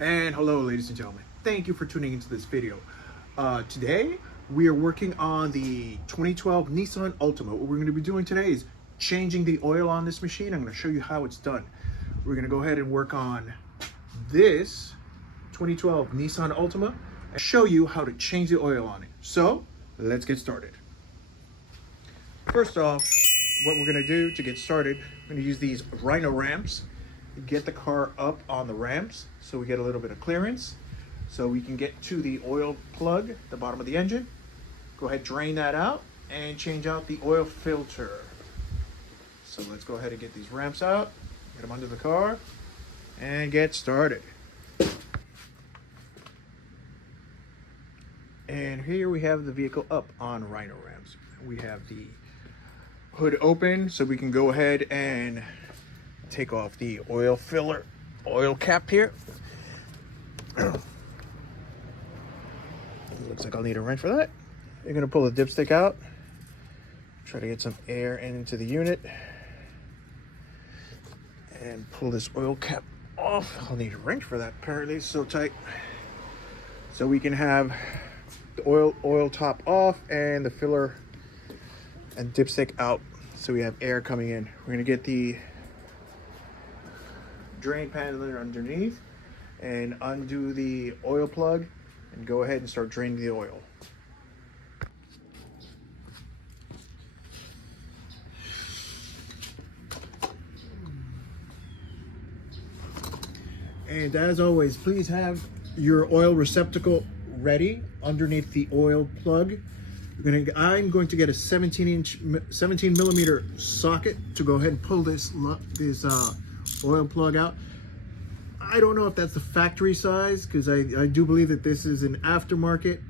And hello, ladies and gentlemen. Thank you for tuning into this video. Today, we are working on the 2012 Nissan Altima. What we're going to be doing today is changing the oil on this machine. I'm going to show you how it's done. We're going to go ahead and work on this 2012 Nissan Altima and show you how to change the oil on it. So, let's get started. First off, what we're going to do to get started, we're going to use these Rhino ramps. Get the car up on the ramps so we get a little bit of clearance so we can get to the oil plug at the bottom of the engine. Go ahead, drain that out and change out the oil filter. So let's go ahead and get these ramps out, get them under the car and get started. And here we have the vehicle up on Rhino ramps. We have the hood open so we can go ahead and take off the oil cap here. Looks like I'll need a wrench for that. You're gonna pull the dipstick out, try to get some air into the unit, and pull this oil cap off. I'll need a wrench for that, apparently it's so tight. So we can have the oil top off and the filler and dipstick out so we have air coming in. We're gonna get the drain pan underneath and undo the oil plug and go ahead and start draining the oil. And as always, please have your oil receptacle ready underneath the oil plug. I'm going to get a 17 millimeter socket to go ahead and pull this oil plug out. I don't know if that's the factory size because I do believe that this is an aftermarket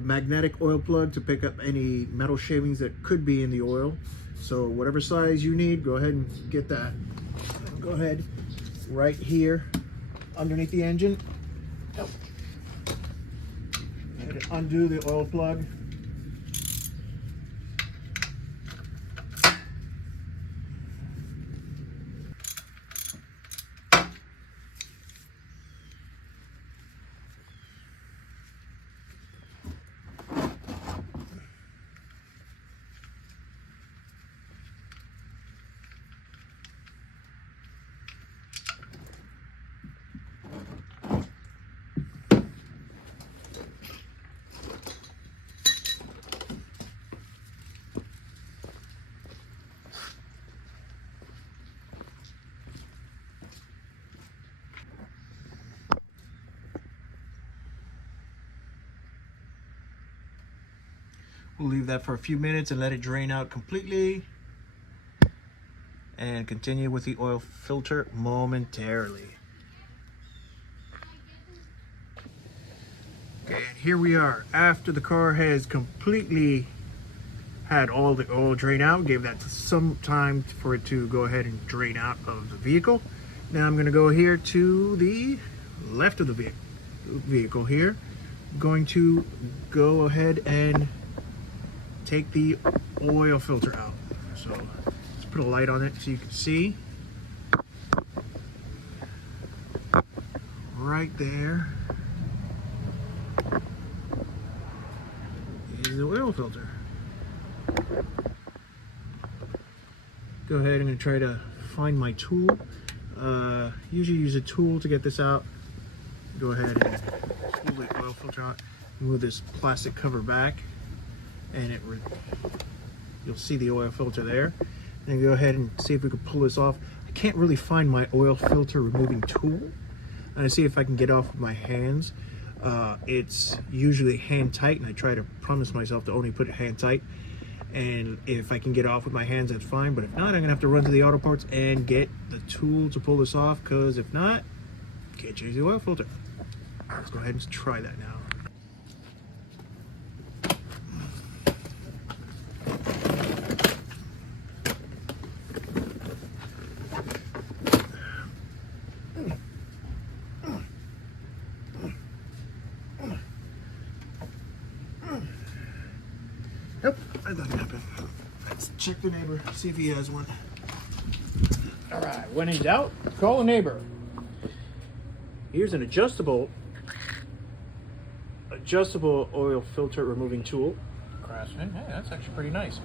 magnetic oil plug to pick up any metal shavings that could be in the oil. So whatever size you need, go ahead and get that. Go ahead right here underneath the engine. And undo the oil plug. We'll leave that for a few minutes and let it drain out completely and continue with the oil filter momentarily. Okay, and here we are after the car has completely had all the oil drain out. Gave that some time for it to go ahead and drain out of the vehicle. Now I'm going to go here to the left of the vehicle here. I'm going to go ahead and take the oil filter out. So let's put a light on it so you can see. Right there is the oil filter. Go ahead, I'm going to try to find my tool. Usually use a tool to get this out. Go ahead and pull the oil filter out. Move this plastic cover back. And you'll see the oil filter there. And go ahead and see if we can pull this off. I can't really find my oil filter removing tool. And I see if I can get off with my hands. It's usually hand tight, and I try to promise myself to only put it hand tight. And if I can get off with my hands, that's fine. But if not, I'm gonna have to run to the auto parts and get the tool to pull this off. Because if not, can't change the oil filter. Let's go ahead and try that now. Yep, I thought it happened. Let's check the neighbor, see if he has one. All right, when in doubt, call a neighbor. Here's an adjustable oil filter removing tool. Craftsman, hey, that's actually pretty nice.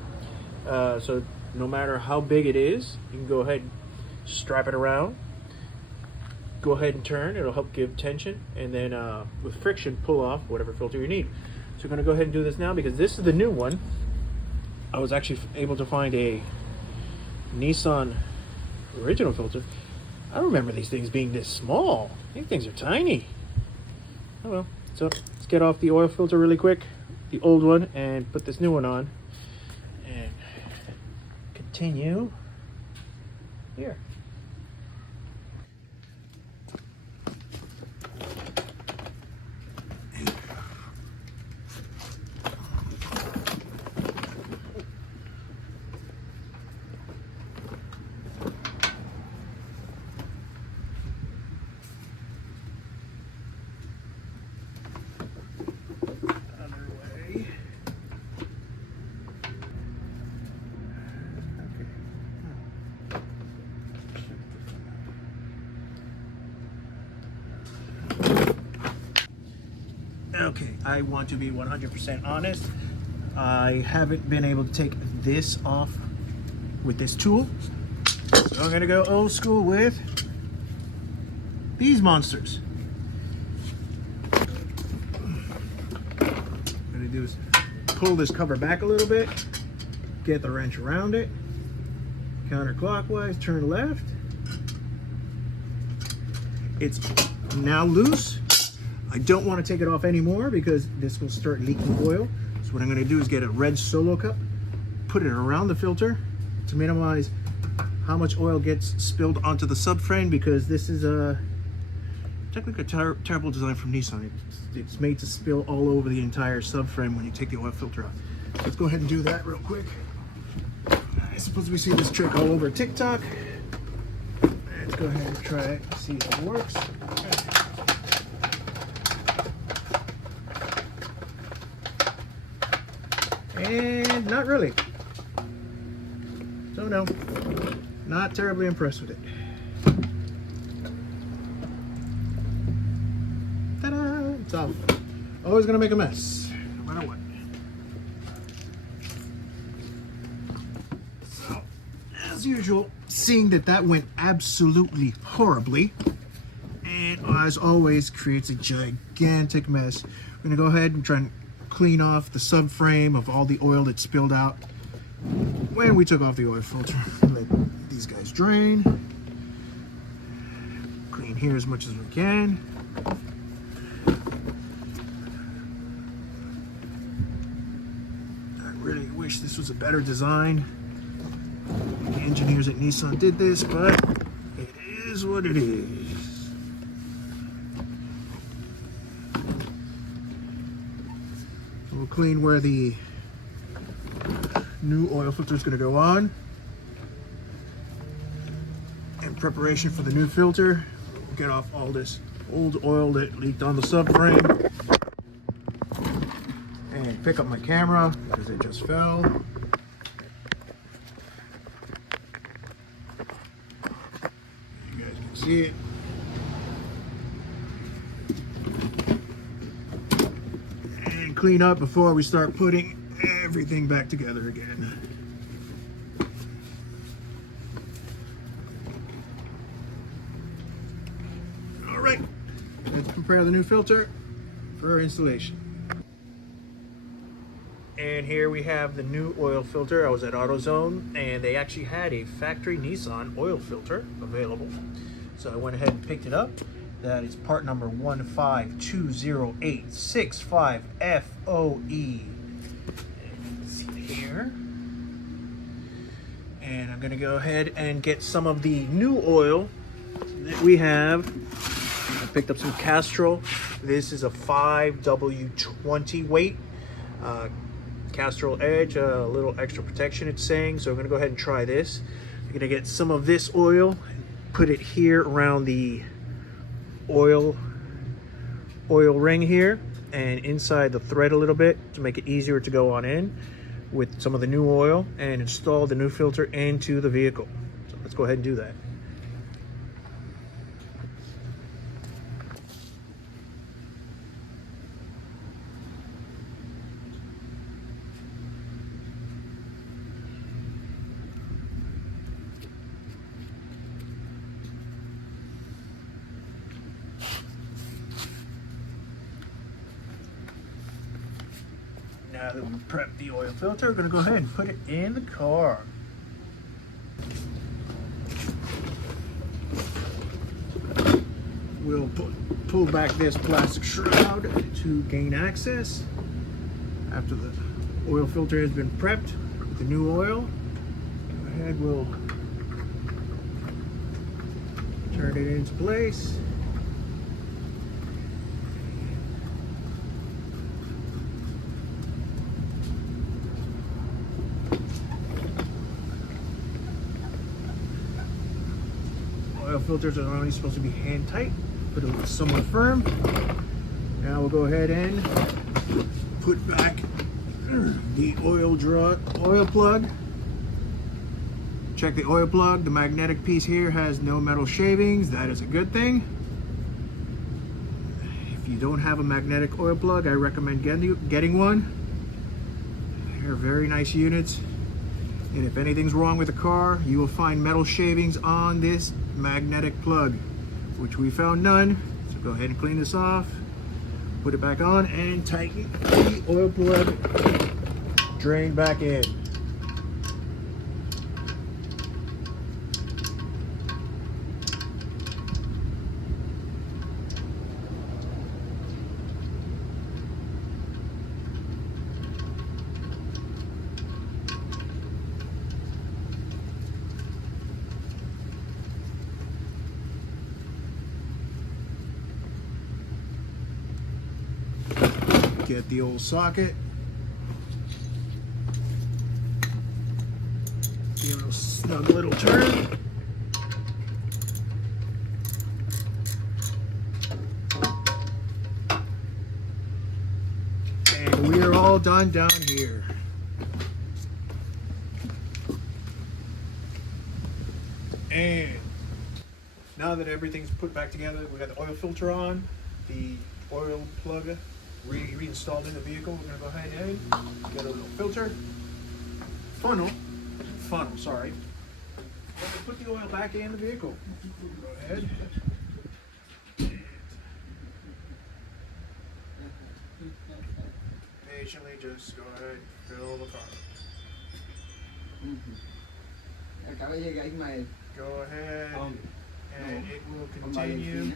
So no matter how big it is, you can go ahead and strap it around. Go ahead and turn, it'll help give tension, and then with friction, pull off whatever filter you need. So we're gonna go ahead and do this now because this is the new one. I was actually able to find a Nissan original filter. I don't remember these things being this small. These things are tiny. Oh well. So let's get off the oil filter really quick, the old one, and put this new one on, and continue here. Okay, I want to be 100% honest. I haven't been able to take this off with this tool. So I'm gonna go old school with these monsters. What I'm gonna do is pull this cover back a little bit, get the wrench around it, counterclockwise, turn left. It's now loose. I don't want to take it off anymore because this will start leaking oil. So what I'm going to do is get a red Solo cup, put it around the filter to minimize how much oil gets spilled onto the subframe, because this is a technically terrible design from Nissan. It's made to spill all over the entire subframe when you take the oil filter out. Let's go ahead and do that real quick. I suppose we see this trick all over TikTok. Let's go ahead and try it, see if it works. And not really. So no, not terribly impressed with it. Ta-da! It's off. Always gonna make a mess, no matter what. So, as usual, seeing that went absolutely horribly, and as always, creates a gigantic mess. We're gonna go ahead and try and clean off the subframe of all the oil that spilled out when we took off the oil filter. Let these guys drain. Clean here as much as we can. I really wish this was a better design. The engineers at Nissan did this, but it is what it is. We'll clean where the new oil filter is going to go on. In preparation for the new filter, we'll get off all this old oil that leaked on the subframe. And pick up my camera because it just fell. You guys can see it. Clean up before we start putting everything back together again. All right, let's prepare the new filter for installation. And here we have the new oil filter. I was at AutoZone and they actually had a factory Nissan oil filter available. So I went ahead and picked it up. That is part number 1520865FOE. See here. And I'm gonna go ahead and get some of the new oil that we have. I picked up some Castrol. This is a 5W20 weight. Castrol Edge, a little extra protection it's saying. So I'm gonna go ahead and try this. I'm gonna get some of this oil, put it here around the oil ring here and inside the thread a little bit to make it easier to go on in with some of the new oil and install the new filter into the vehicle. So let's go ahead and do that. now that we've prepped the oil filter, we're going to go ahead and put it in the car. We'll pull back this plastic shroud to gain access. After the oil filter has been prepped with the new oil, go ahead, we'll turn it into place. Oil filters are only supposed to be hand tight, but it was somewhat firm. Now we'll go ahead and put back the oil plug. Check the oil plug. The magnetic piece here has no metal shavings. That is a good thing. If you don't have a magnetic oil plug, I recommend getting one. They're very nice units. And if anything's wrong with the car, you will find metal shavings on this magnetic plug, which we found none. So go ahead and clean this off, put it back on, and tighten the oil plug drain back in. Get the old socket. Give it a snug little turn. And we are all done down here. And now that everything's put back together, we got the oil filter on, the oil plug reinstalled in the vehicle. We're going to go ahead and get a little filter. Funnel, sorry. Put the oil back in the vehicle. Go ahead. Patiently just go ahead and fill the car. Go ahead and it will continue.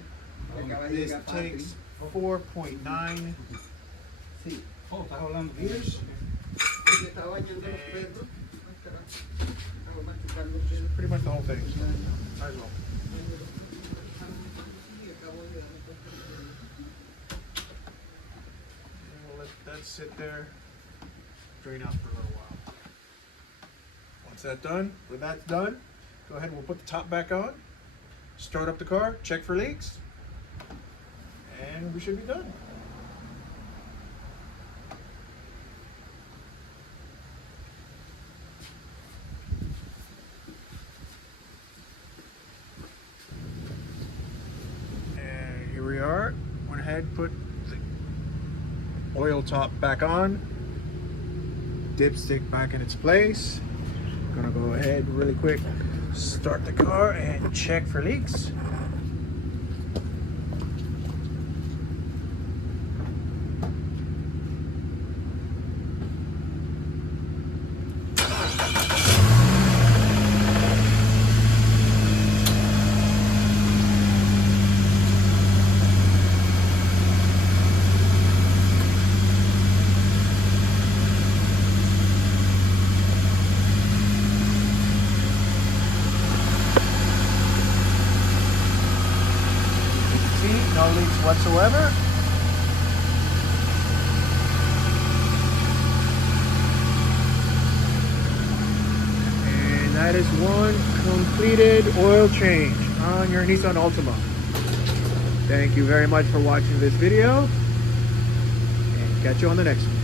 This takes 4.9 liters. Pretty much the whole thing. Might as well. And we'll let that sit there, drain out for a little while. Once that's done, go ahead and we'll put the top back on, start up the car, check for leaks, and we should be done. And here we are. Went ahead, put the oil top back on, dipstick back in its place. Gonna go ahead really quick, start the car and check for leaks. No leaks whatsoever. And that is one completed oil change on your Nissan Altima. Thank you very much for watching this video, and catch you on the next one.